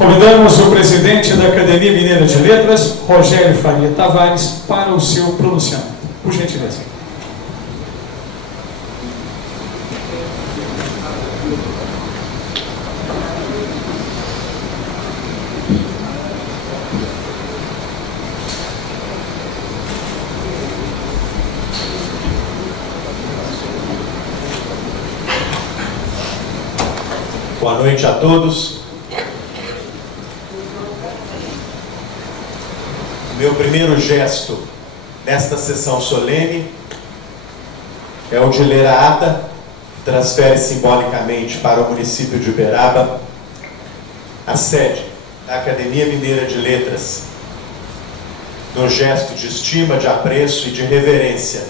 Convidamos o presidente da Academia Mineira de Letras, Rogério Faria Tavares, para o seu pronunciamento. Por gentileza. Boa noite a todos. Meu primeiro gesto nesta sessão solene é o de ler a ata, que transfere simbolicamente para o município de Uberaba a sede da Academia Mineira de Letras, no gesto de estima, de apreço e de reverência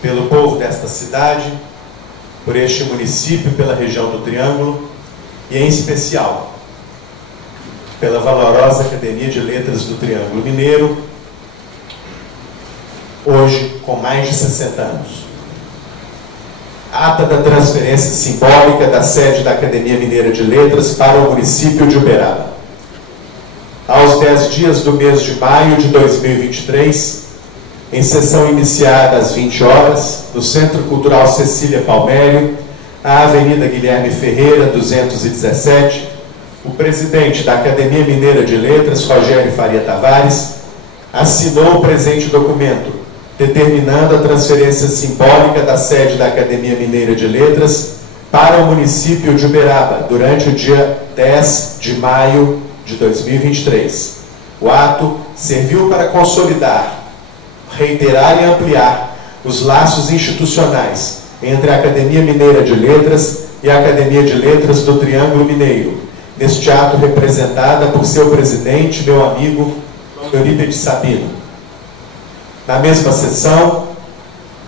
pelo povo desta cidade, por este município, pela região do Triângulo e, em especial, pela valorosa Academia de Letras do Triângulo Mineiro, hoje com mais de 60 anos. Ata da transferência simbólica da sede da Academia Mineira de Letras para o município de Uberaba. Aos 10 dias do mês de maio de 2023, em sessão iniciada às 20 horas, no Centro Cultural Cecília Palmério, a Avenida Guilherme Ferreira, 217, o presidente da Academia Mineira de Letras, Rogério Faria Tavares, assinou o presente documento, determinando a transferência simbólica da sede da Academia Mineira de Letras para o município de Uberaba, durante o dia 10 de maio de 2023. O ato serviu para consolidar, reiterar e ampliar os laços institucionais entre a Academia Mineira de Letras e a Academia de Letras do Triângulo Mineiro, neste ato representada por seu presidente, meu amigo Eurípides Sabino. Na mesma sessão,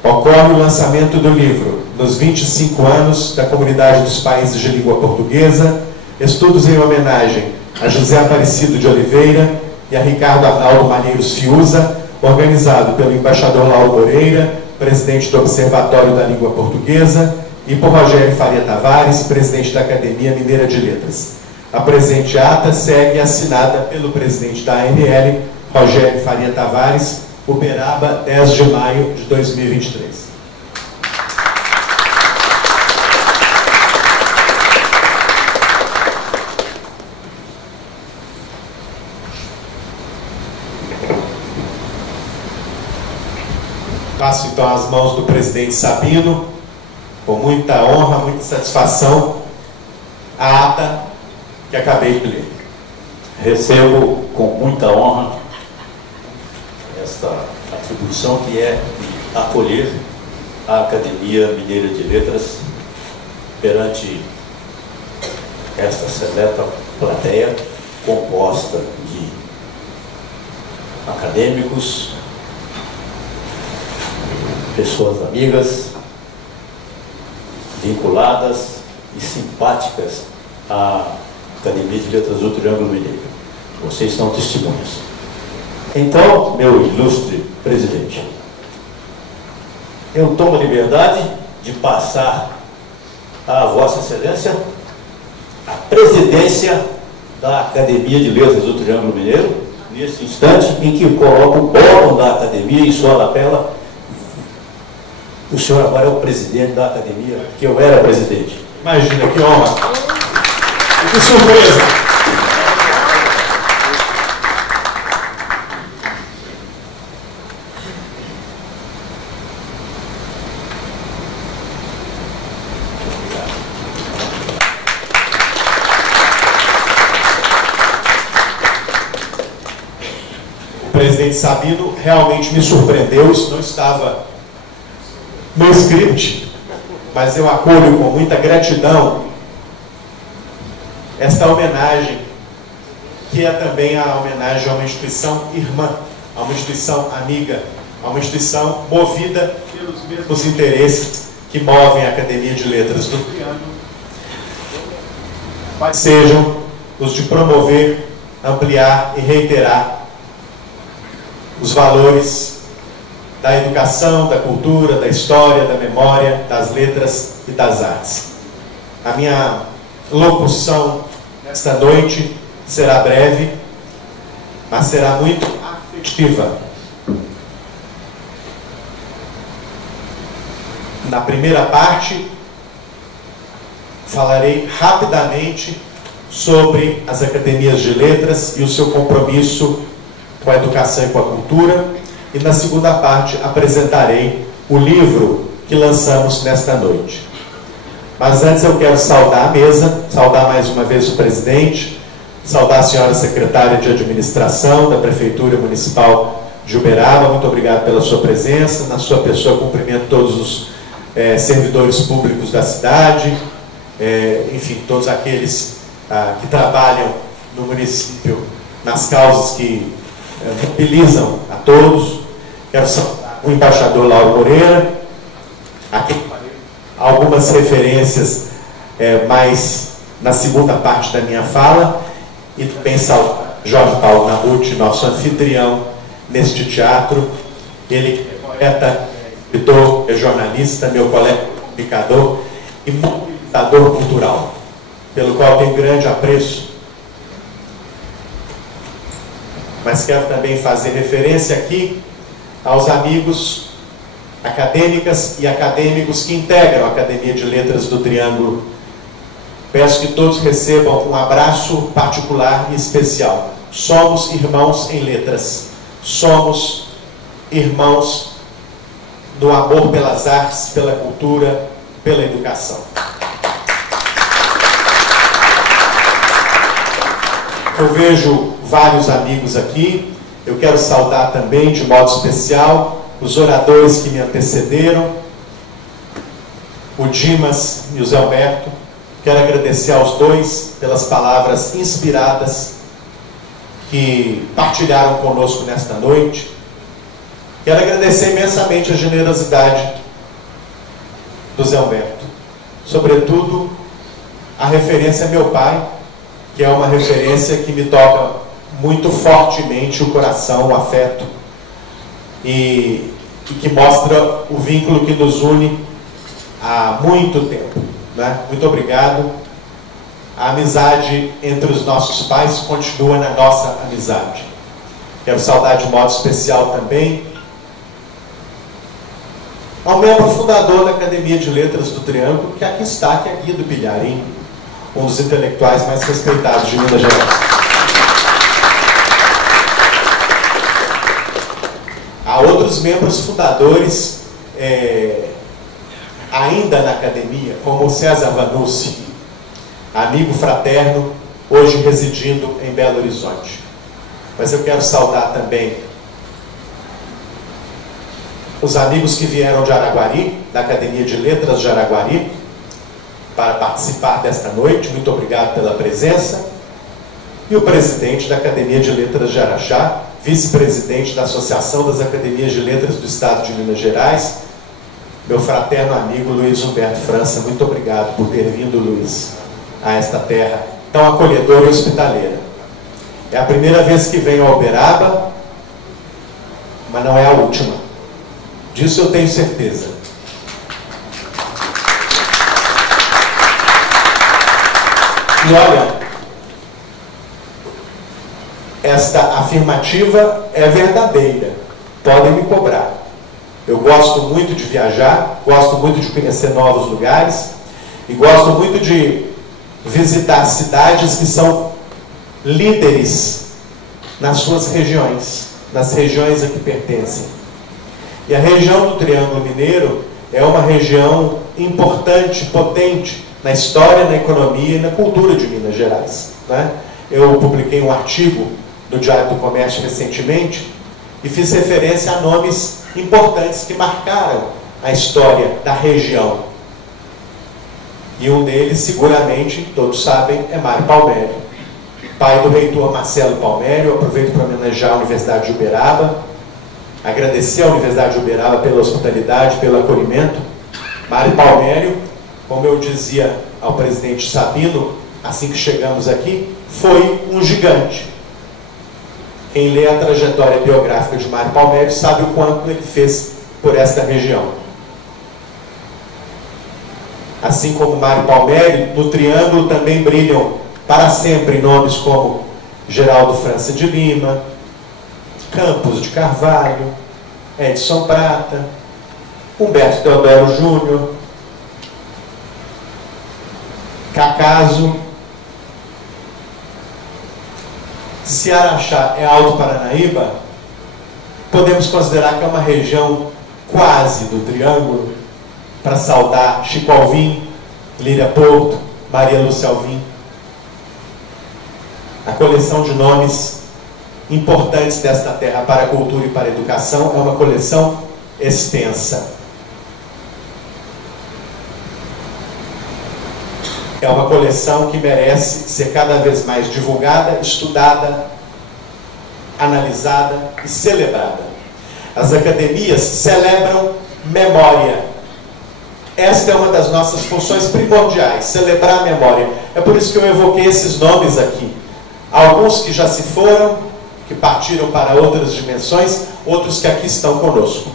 ocorre o lançamento do livro Nos 25 anos da Comunidade dos Países de Língua Portuguesa, estudos em homenagem a José Aparecido de Oliveira e a Ricardo Arnaldo Malheiros Fiuza, organizado pelo embaixador Lauro Moreira, presidente do Observatório da Língua Portuguesa, e por Rogério Faria Tavares, presidente da Academia Mineira de Letras. A presente ata segue assinada pelo presidente da AML, Rogério Faria Tavares, Uberaba, 10 de maio de 2023. Passo então as mãos do presidente Sabino, com muita honra, muita satisfação, a ata que acabei de ler. Recebo com muita honra esta atribuição, que é acolher a Academia Mineira de Letras perante esta seleta plateia composta de acadêmicos, pessoas amigas, vinculadas e simpáticas à Academia de Letras do Triângulo Mineiro. Vocês são testemunhas. Então, meu ilustre presidente, eu tomo a liberdade de passar a Vossa Excelência a presidência da Academia de Letras do Triângulo Mineiro, nesse instante em que coloco o órgão da Academia em sua lapela. O senhor agora é o presidente da Academia, que eu era presidente. Imagina, que honra! Que surpresa! O presidente Sabino realmente me surpreendeu, isso não estava no script, mas eu acolho com muita gratidão esta homenagem, que é também a homenagem a uma instituição irmã, a uma instituição amiga, a uma instituição movida pelos mesmos interesses que movem a Academia de Letras do Triângulo, sejam os de promover, ampliar e reiterar os valores da educação, da cultura, da história, da memória, das letras e das artes. A minha locução Esta noite será breve, mas será muito afetiva. Na primeira parte, falarei rapidamente sobre as academias de letras e o seu compromisso com a educação e com a cultura. E na segunda parte apresentarei o livro que lançamos nesta noite. Mas antes eu quero saudar a mesa, saudar mais uma vez o presidente, saudar a senhora secretária de administração da Prefeitura Municipal de Uberaba. Muito obrigado pela sua presença. Na sua pessoa, cumprimento todos os servidores públicos da cidade, enfim, todos aqueles que trabalham no município nas causas que mobilizam a todos. Quero saudar o embaixador Lauro Moreira, aqui algumas referências mais na segunda parte da minha fala, e também saudar Jorge Paulo Nabuti, nosso anfitrião neste teatro. Ele é poeta, escritor, é jornalista, meu colega comunicador e mobilizador cultural, pelo qual tenho grande apreço. Mas quero também fazer referência aqui aos amigos acadêmicas e acadêmicos que integram a Academia de Letras do Triângulo. Peço que todos recebam um abraço particular e especial. Somos irmãos em letras. Somos irmãos no amor pelas artes, pela cultura, pela educação. Eu vejo vários amigos aqui. Eu quero saudar também, de modo especial, os oradores que me antecederam, o Dimas e o Zé Alberto. Quero agradecer aos dois pelas palavras inspiradas que partilharam conosco nesta noite. Quero agradecer imensamente a generosidade do Zé Alberto, sobretudo a referência a meu pai, que é uma referência que me toca muito fortemente o coração, o afeto, e que mostra o vínculo que nos une há muito tempo, né? Muito obrigado. A amizade entre os nossos pais continua na nossa amizade. Quero saudar de modo especial também ao membro fundador da Academia de Letras do Triângulo, que aqui está, que é Guido Pilharim, um dos intelectuais mais respeitados de Minas Gerais. Há outros membros fundadores ainda na academia, como o César Vanucci, amigo fraterno, hoje residindo em Belo Horizonte. Mas eu quero saudar também os amigos que vieram de Araguari, da Academia de Letras de Araguari, para participar desta noite. Muito obrigado pela presença. E o presidente da Academia de Letras de Araxá, vice-presidente da Associação das Academias de Letras do Estado de Minas Gerais, meu fraterno amigo Luiz Humberto França. Muito obrigado por ter vindo, Luiz, a esta terra tão acolhedora e hospitaleira. É a primeira vez que venho a Uberaba, mas não é a última. Disso eu tenho certeza. E olha, esta afirmativa é verdadeira. Podem me cobrar. Eu gosto muito de viajar, gosto muito de conhecer novos lugares e gosto muito de visitar cidades que são líderes nas suas regiões, nas regiões a que pertencem. E a região do Triângulo Mineiro é uma região importante, potente na história, na economia e na cultura de Minas Gerais, né? Eu publiquei um artigo no Diário do Comércio recentemente e fiz referência a nomes importantes que marcaram a história da região. E um deles, seguramente, todos sabem, é Mário Palmério, pai do reitor Marcelo Palmério. Eu aproveito para homenagear a Universidade de Uberaba, agradecer à Universidade de Uberaba pela hospitalidade, pelo acolhimento. Mário Palmério, como eu dizia ao presidente Sabino, assim que chegamos aqui, foi um gigante. Quem lê a trajetória biográfica de Mário Palmério sabe o quanto ele fez por esta região. Assim como Mário Palmério, no Triângulo também brilham para sempre nomes como Geraldo França de Lima, Campos de Carvalho, Edson Prata, Humberto Teodoro Júnior, Cacaso. Se Araxá é Alto Paranaíba, podemos considerar que é uma região quase do Triângulo, para saudar Chico Alvim, Líria Porto, Maria Lúcia Alvim. A coleção de nomes importantes desta terra para a cultura e para a educação é uma coleção extensa. É uma coleção que merece ser cada vez mais divulgada, estudada, analisada e celebrada. As academias celebram memória. Esta é uma das nossas funções primordiais, celebrar a memória. É por isso que eu evoquei esses nomes aqui. Alguns que já se foram, que partiram para outras dimensões, outros que aqui estão conosco.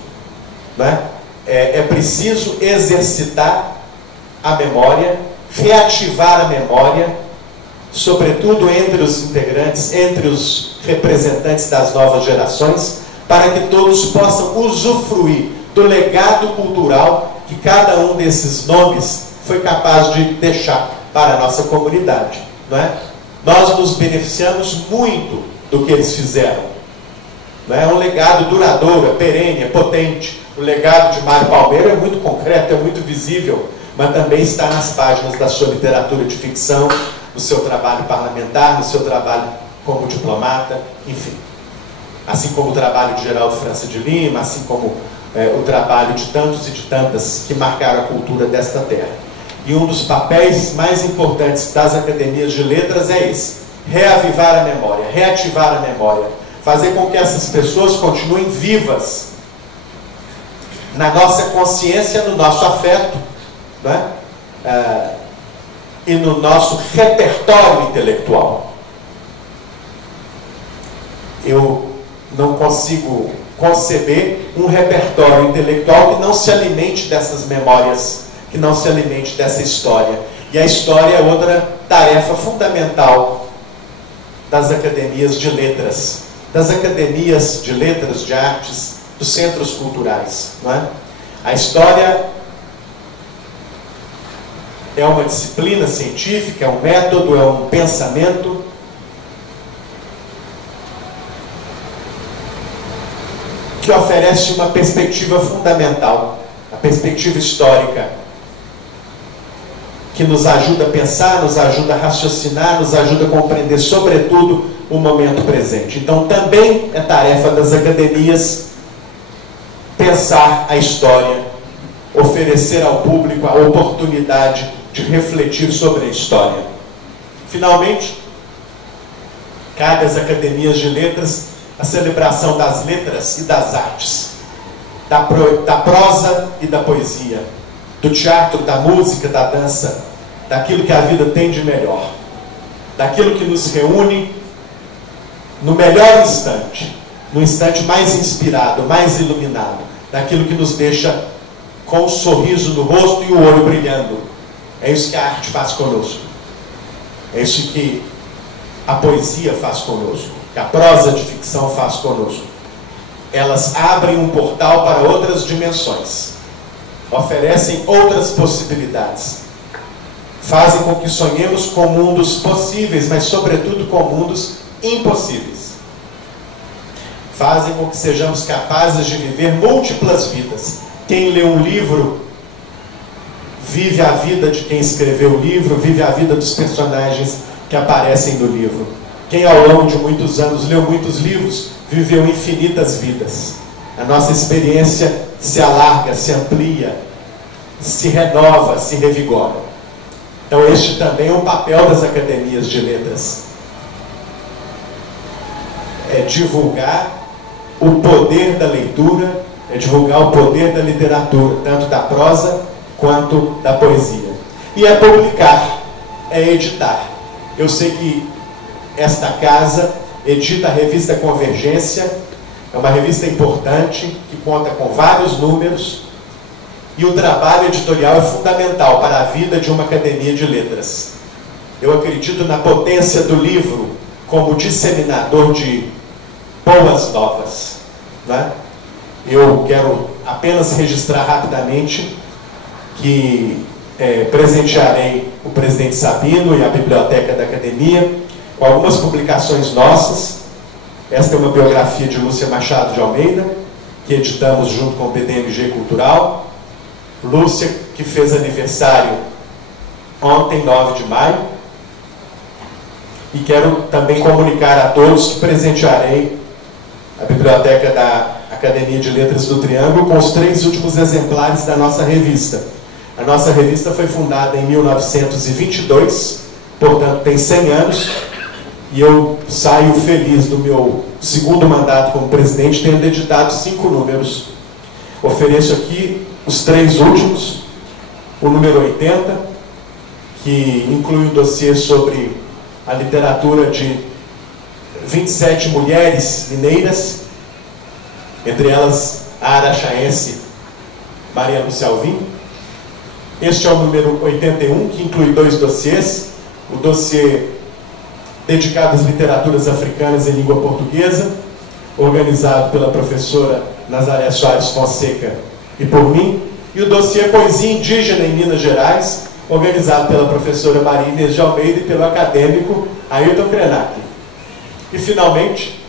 Né? É preciso exercitar a memória, reativar a memória, sobretudo entre os integrantes, entre os representantes das novas gerações, para que todos possam usufruir do legado cultural que cada um desses nomes foi capaz de deixar para a nossa comunidade. Não é? Nós nos beneficiamos muito do que eles fizeram. Não é? É um legado duradouro, é perene, é potente. O legado de Mário Palmeiro é muito concreto, é muito visível, mas também está nas páginas da sua literatura de ficção, no seu trabalho parlamentar, no seu trabalho como diplomata, enfim. Assim como o trabalho de Geraldo França de Lima, assim como o trabalho de tantos e de tantas que marcaram a cultura desta terra. E um dos papéis mais importantes das academias de letras é esse: reavivar a memória, reativar a memória, fazer com que essas pessoas continuem vivas na nossa consciência, no nosso afeto, né? E no nosso repertório intelectual. Eu não consigo conceber um repertório intelectual que não se alimente dessas memórias, que não se alimente dessa história. E a história é outra tarefa fundamental das academias de letras, das academias de letras, de artes, dos centros culturais. Não é? A história é uma disciplina científica, é um método, é um pensamento que oferece uma perspectiva fundamental, a perspectiva histórica, que nos ajuda a pensar, nos ajuda a raciocinar, nos ajuda a compreender, sobretudo, o momento presente. Então, também é tarefa das academias pensar a história, oferecer ao público a oportunidade de refletir sobre a história. Finalmente, cabe às academias de letras a celebração das letras e das artes, da prosa e da poesia, do teatro, da música, da dança, daquilo que a vida tem de melhor, daquilo que nos reúne no melhor instante, no instante mais inspirado, mais iluminado, daquilo que nos deixa com um sorriso no rosto e o olho brilhando. É isso que a arte faz conosco, é isso que a poesia faz conosco, que a prosa de ficção faz conosco. Elas abrem um portal para outras dimensões, oferecem outras possibilidades, fazem com que sonhemos com mundos possíveis, mas sobretudo com mundos impossíveis. Fazem com que sejamos capazes de viver múltiplas vidas. Quem lê um livro vive a vida de quem escreveu o livro, vive a vida dos personagens que aparecem no livro. Quem ao longo de muitos anos leu muitos livros, viveu infinitas vidas. A nossa experiência se alarga, se amplia, se renova, se revigora. Então este também é um papel das academias de letras. É divulgar o poder da leitura, é divulgar o poder da literatura, tanto da prosa quanto da poesia. E é publicar, é editar. Eu sei que esta casa edita a revista Convergência, é uma revista importante, que conta com vários números, e o trabalho editorial é fundamental para a vida de uma academia de letras. Eu acredito na potência do livro como disseminador de boas novas, né? Eu quero apenas registrar rapidamente que presentearei o presidente Sabino e a biblioteca da academia com algumas publicações nossas. Esta é uma biografia de Lúcia Machado de Almeida, que editamos junto com o PDMG Cultural. Lúcia, que fez aniversário ontem, 9 de maio. E quero também comunicar a todos que presentearei a biblioteca da Academia de Letras do Triângulo com os 3 últimos exemplares da nossa revista. A nossa revista foi fundada em 1922, portanto tem 100 anos, e eu saio feliz do meu segundo mandato como presidente, tendo editado 5 números. Ofereço aqui os 3 últimos, o número 80, que inclui um dossiê sobre a literatura de 27 mulheres mineiras, entre elas a araxaense Maria Lúcia Alvim. Este é o número 81, que inclui 2 dossiês, o dossiê dedicado às literaturas africanas em língua portuguesa, organizado pela professora Nazaré Soares Fonseca e por mim, e o dossiê Poesia Indígena em Minas Gerais, organizado pela professora Maria Inês de Almeida e pelo acadêmico Ailton Krenak. E, finalmente,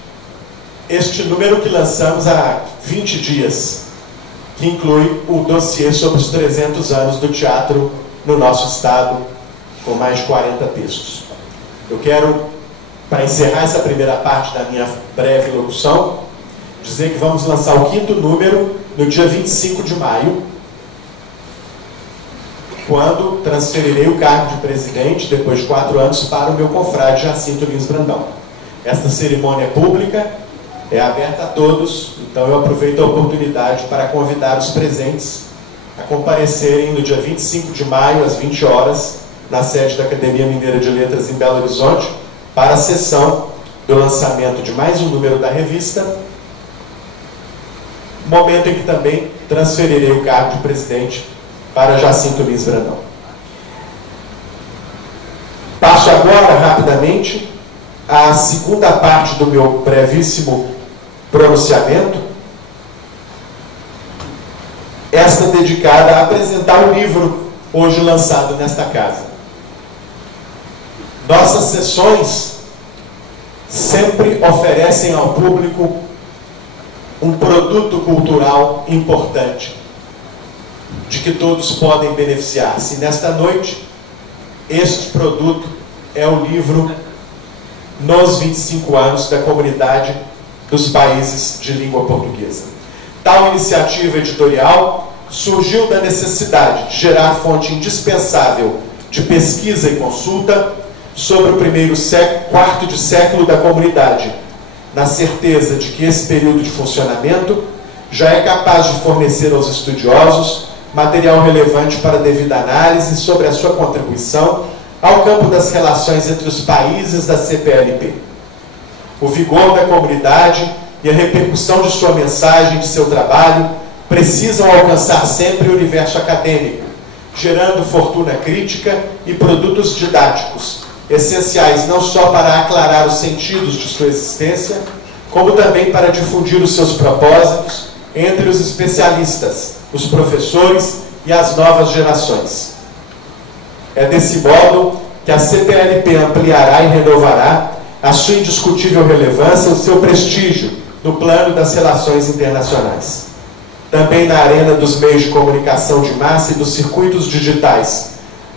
este número que lançamos há 20 dias, que inclui o dossiê sobre os 300 anos do teatro no nosso estado, com mais de 40 textos. Eu quero, para encerrar essa primeira parte da minha breve locução, dizer que vamos lançar o 5º número no dia 25 de maio, quando transferirei o cargo de presidente, depois de 4 anos, para o meu confrade Jacinto Lins Brandão. Esta cerimônia é pública, é aberta a todos, então eu aproveito a oportunidade para convidar os presentes a comparecerem no dia 25 de maio, às 20 horas, na sede da Academia Mineira de Letras em Belo Horizonte, para a sessão do lançamento de mais um número da revista, momento em que também transferirei o cargo de presidente para Jacinto Lins Brandão. Passo agora, rapidamente, à segunda parte do meu brevíssimo pronunciamento, esta dedicada a apresentar o livro hoje lançado nesta casa. Nossas sessões sempre oferecem ao público um produto cultural importante, de que todos podem beneficiar-se. Nesta noite, este produto é o livro Nos 25 anos da Comunidade dos Países de Língua Portuguesa. Tal iniciativa editorial surgiu da necessidade de gerar fonte indispensável de pesquisa e consulta sobre o quarto de século da comunidade, na certeza de que esse período de funcionamento já é capaz de fornecer aos estudiosos material relevante para devida análise sobre a sua contribuição ao campo das relações entre os países da CPLP. O vigor da comunidade e a repercussão de sua mensagem, de seu trabalho, precisam alcançar sempre o universo acadêmico, gerando fortuna crítica e produtos didáticos, essenciais não só para aclarar os sentidos de sua existência, como também para difundir os seus propósitos entre os especialistas, os professores e as novas gerações. É desse modo que a CPLP ampliará e renovará a sua indiscutível relevância e o seu prestígio no plano das relações internacionais. Também na arena dos meios de comunicação de massa e dos circuitos digitais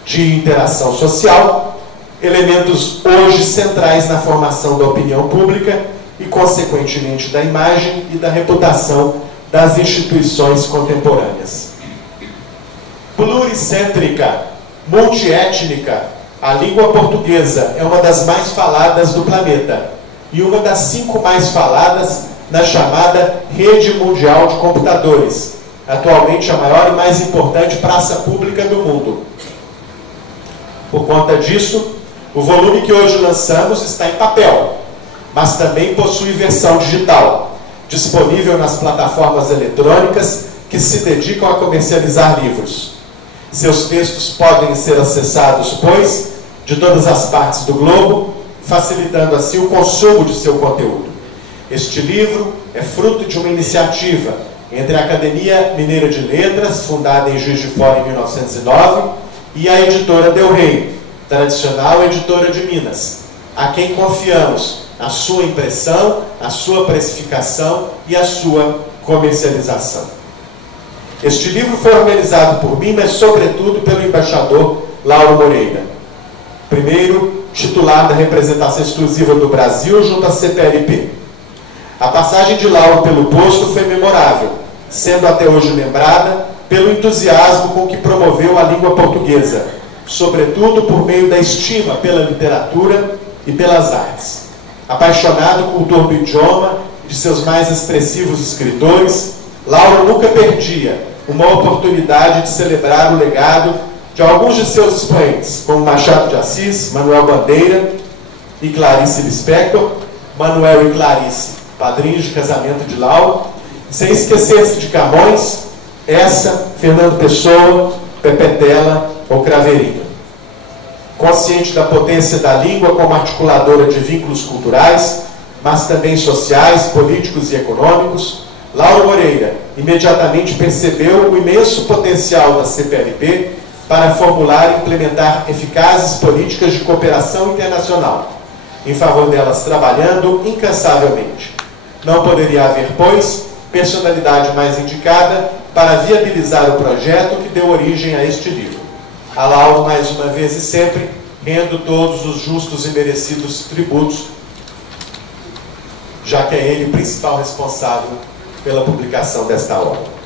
de interação social, elementos hoje centrais na formação da opinião pública e, consequentemente, da imagem e da reputação das instituições contemporâneas. Pluricêntrica, multiétnica, a língua portuguesa é uma das mais faladas do planeta e uma das 5 mais faladas na chamada Rede Mundial de Computadores, atualmente a maior e mais importante praça pública do mundo. Por conta disso, o volume que hoje lançamos está em papel, mas também possui versão digital, disponível nas plataformas eletrônicas que se dedicam a comercializar livros. Seus textos podem ser acessados, pois, de todas as partes do globo, facilitando assim o consumo de seu conteúdo. Este livro é fruto de uma iniciativa entre a Academia Mineira de Letras, fundada em Juiz de Fora em 1909, e a editora Del Rey, tradicional editora de Minas, a quem confiamos a sua impressão, a sua precificação e a sua comercialização. Este livro foi organizado por mim, mas sobretudo pelo embaixador Lauro Moreira, primeiro titular da representação exclusiva do Brasil junto à CPLP. A passagem de Lauro pelo posto foi memorável, sendo até hoje lembrada pelo entusiasmo com que promoveu a língua portuguesa, sobretudo por meio da estima pela literatura e pelas artes. Apaixonado cultor do idioma e de seus mais expressivos escritores, Lauro nunca perdia uma oportunidade de celebrar o legado de alguns de seus expoentes, como Machado de Assis, Manuel Bandeira e Clarice Lispector, Manuel e Clarice, padrinhos de casamento de Lauro, sem esquecer-se de Camões, Essa, Fernando Pessoa, Pepetela ou Craveirinho. Consciente da potência da língua como articuladora de vínculos culturais, mas também sociais, políticos e econômicos, Lauro Moreira imediatamente percebeu o imenso potencial da CPLP para formular e implementar eficazes políticas de cooperação internacional, em favor delas trabalhando incansavelmente. Não poderia haver, pois, personalidade mais indicada para viabilizar o projeto que deu origem a este livro. A Lauro, mais uma vez e sempre, rendo todos os justos e merecidos tributos, já que é ele o principal responsável pela publicação desta obra.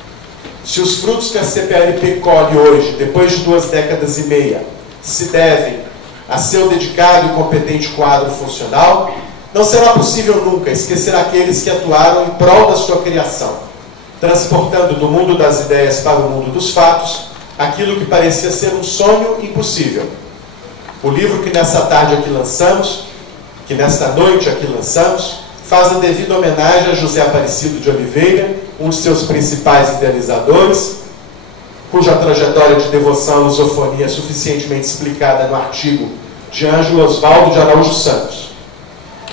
Se os frutos que a CPLP colhe hoje, depois de 2 décadas e meia, se devem a seu dedicado e competente quadro funcional, não será possível nunca esquecer aqueles que atuaram em prol da sua criação, transportando do mundo das ideias para o mundo dos fatos aquilo que parecia ser um sonho impossível. O livro que nessa tarde aqui lançamos, que nesta noite aqui lançamos, faz a devida homenagem a José Aparecido de Oliveira, um de seus principais idealizadores, cuja trajetória de devoção à lusofonia é suficientemente explicada no artigo de Ângelo Osvaldo de Araújo Santos.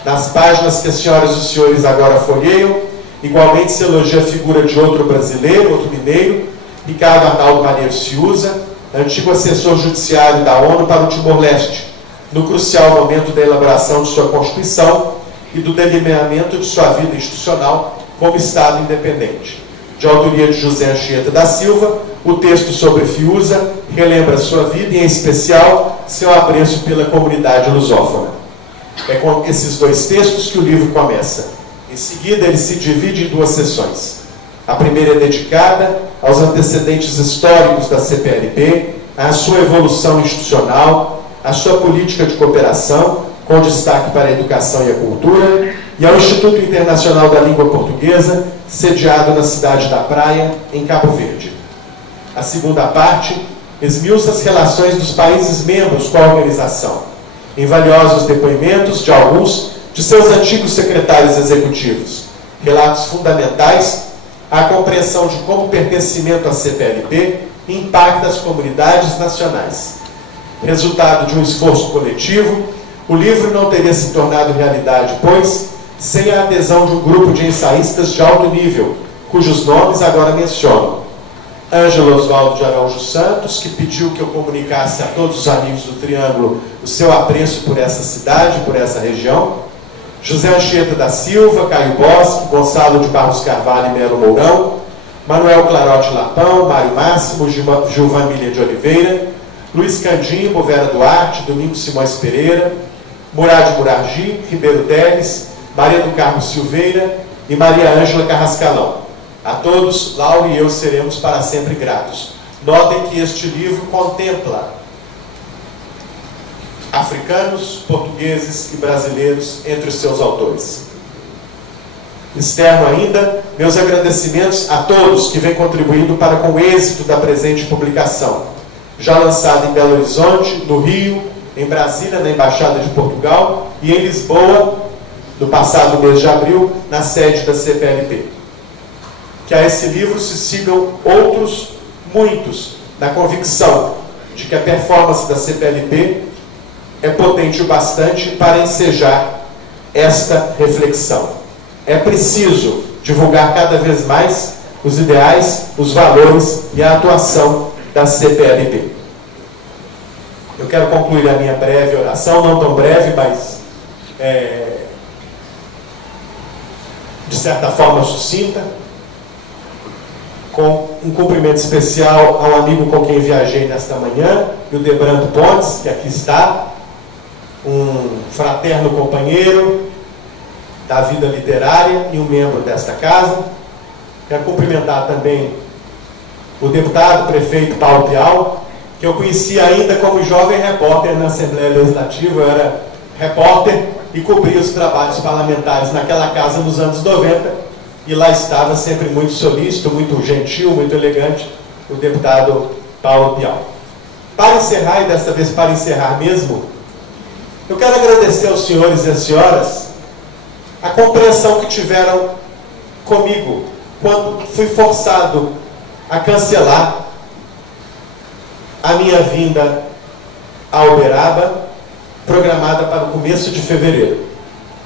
Nas páginas que as senhoras e os senhores agora folheiam, igualmente se elogia a figura de outro brasileiro, outro mineiro, Ricardo Arnaldo Maneiro Ciuza, antigo assessor judiciário da ONU para o Timor-Leste, no crucial momento da elaboração de sua Constituição e do delineamento de sua vida institucional como Estado independente. De autoria de José Anchieta da Silva, o texto sobre Fiuza relembra sua vida e, em especial, seu apreço pela comunidade lusófona. É com esses 2 textos que o livro começa. Em seguida, ele se divide em 2 sessões. A primeira é dedicada aos antecedentes históricos da CPLP, à sua evolução institucional, à sua política de cooperação, com destaque para a educação e a cultura, e ao Instituto Internacional da Língua Portuguesa, sediado na cidade da Praia, em Cabo Verde. A segunda parte esmiuça as relações dos países membros com a organização, em valiosos depoimentos de alguns de seus antigos secretários executivos, relatos fundamentais à compreensão de como o pertencimento à CPLP impacta as comunidades nacionais. Resultado de um esforço coletivo, o livro não teria se tornado realidade, pois, sem a adesão de um grupo de ensaístas de alto nível, cujos nomes agora menciono. Ângelo Osvaldo de Araújo Santos, que pediu que eu comunicasse a todos os amigos do Triângulo o seu apreço por essa cidade, por essa região. José Anchieta da Silva, Caio Bosque, Gonçalo de Barros Carvalho e Melo Mourão, Manuel Clarote Lapão, Mário Máximo, Gilvamília de Oliveira, Luiz Candimbo, Vera Duarte, Domingos Simões Pereira, Murad Murargi, Ribeiro Teles, Maria do Carmo Silveira e Maria Ângela Carrascalão. A todos, Lauro e eu seremos para sempre gratos. Notem que este livro contempla africanos, portugueses e brasileiros entre os seus autores. Externo ainda meus agradecimentos a todos que vêm contribuindo para com o êxito da presente publicação, já lançada em Belo Horizonte, no Rio, em Brasília, na Embaixada de Portugal, e em Lisboa, no passado mês de abril, na sede da CPLP. Que a esse livro se sigam muitos, na convicção de que a performance da CPLP é potente o bastante para ensejar esta reflexão. É preciso divulgar cada vez mais os ideais, os valores e a atuação da CPLB. Eu quero concluir a minha breve oração, não tão breve, mas de certa forma sucinta, com um cumprimento especial ao amigo com quem viajei nesta manhã, o Debranto Pontes, que aqui está, um fraterno companheiro da vida literária e um membro desta casa. Quero cumprimentar também o deputado, prefeito Paulo Pial, que eu conheci ainda como jovem repórter na Assembleia Legislativa. Eu era repórter e cobria os trabalhos parlamentares naquela casa nos anos 90, e lá estava sempre muito solícito, muito gentil, muito elegante, o deputado Paulo Pial. Para encerrar, e desta vez para encerrar mesmo, eu quero agradecer aos senhores e às senhoras a compreensão que tiveram comigo quando fui forçado a cancelar a minha vinda a Uberaba, programada para o começo de fevereiro.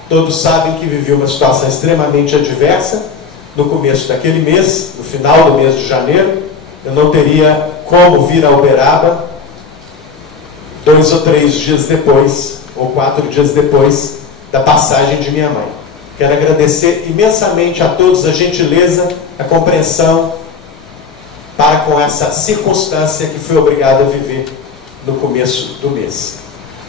Todos sabem que vivi uma situação extremamente adversa no começo daquele mês, no final do mês de janeiro. Eu não teria como vir a Uberaba 2 ou 3 dias depois, ou 4 dias depois da passagem de minha mãe. Quero agradecer imensamente a todos a gentileza, a compreensão para com essa circunstância que fui obrigado a viver no começo do mês.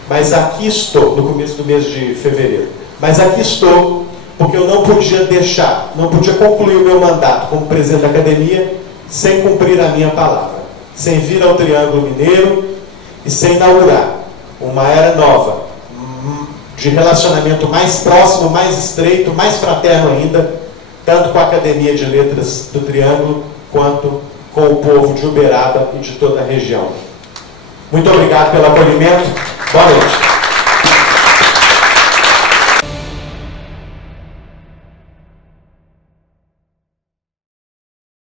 Mas aqui estou, no começo do mês de fevereiro. Mas aqui estou porque eu não podia deixar, não podia concluir o meu mandato como presidente da academia sem cumprir a minha palavra, sem vir ao Triângulo Mineiro e sem inaugurar uma era nova, de relacionamento mais próximo, mais estreito, mais fraterno ainda, tanto com a Academia de Letras do Triângulo, quanto com o povo de Uberaba e de toda a região. Muito obrigado pelo acolhimento. Boa noite.